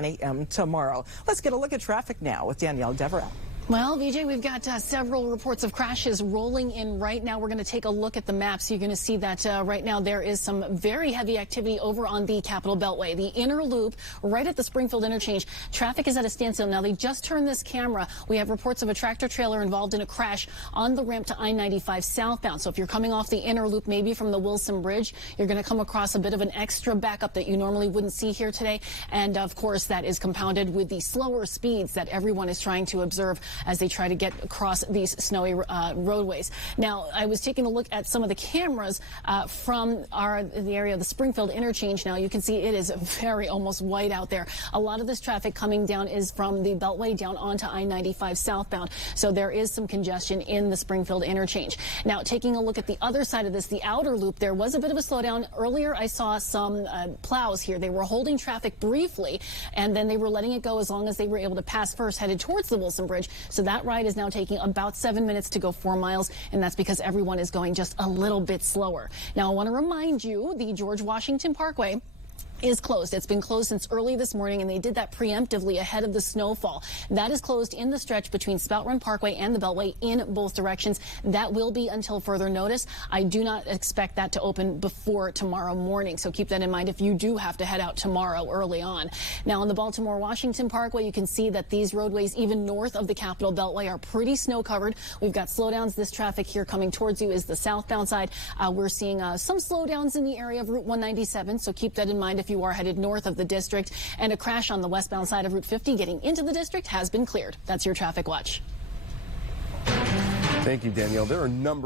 9 a.m. tomorrow. Let's get a look at traffic now with Danielle Deverell. Well, VJ, we've got several reports of crashes rolling in right now. We're going to take a look at the maps. You're going to see that right now there is some very heavy activity over on the Capitol Beltway. The inner loop right at the Springfield interchange. Traffic is at a standstill. Now, they just turned this camera. We have reports of a tractor trailer involved in a crash on the ramp to I-95 southbound. So if you're coming off the inner loop, maybe from the Wilson Bridge, you're going to come across a bit of an extra backup that you normally wouldn't see here today. And, of course, that is compounded with the slower speeds that everyone is trying to observe as they try to get across these snowy roadways. Now, I was taking a look at some of the cameras from the area of the Springfield interchange. Now, you can see it is very almost white out there. A lot of this traffic coming down is from the Beltway down onto I-95 southbound. So there is some congestion in the Springfield interchange. Now, taking a look at the other side of this, the outer loop, there was a bit of a slowdown. Earlier, I saw some plows here. They were holding traffic briefly, and then they were letting it go as long as they were able to pass first, headed towards the Wilson Bridge. So that ride is now taking about 7 minutes to go 4 miles, and that's because everyone is going just a little bit slower. Now, I want to remind you, the George Washington Parkway is closed. It's been closed since early this morning, and they did that preemptively ahead of the snowfall. That is closed in the stretch between Spout Run Parkway and the Beltway in both directions. That will be until further notice. I do not expect that to open before tomorrow morning, so keep that in mind if you do have to head out tomorrow early on. Now, on the Baltimore-Washington Parkway, you can see that these roadways, even north of the Capitol Beltway, are pretty snow-covered. We've got slowdowns. This traffic here coming towards you is the southbound side. We're seeing some slowdowns in the area of Route 197, so keep that in mind if you are headed north of the district. And a crash on the westbound side of Route 50 getting into the district has been cleared. That's your traffic watch. Thank you, Danielle. There are a number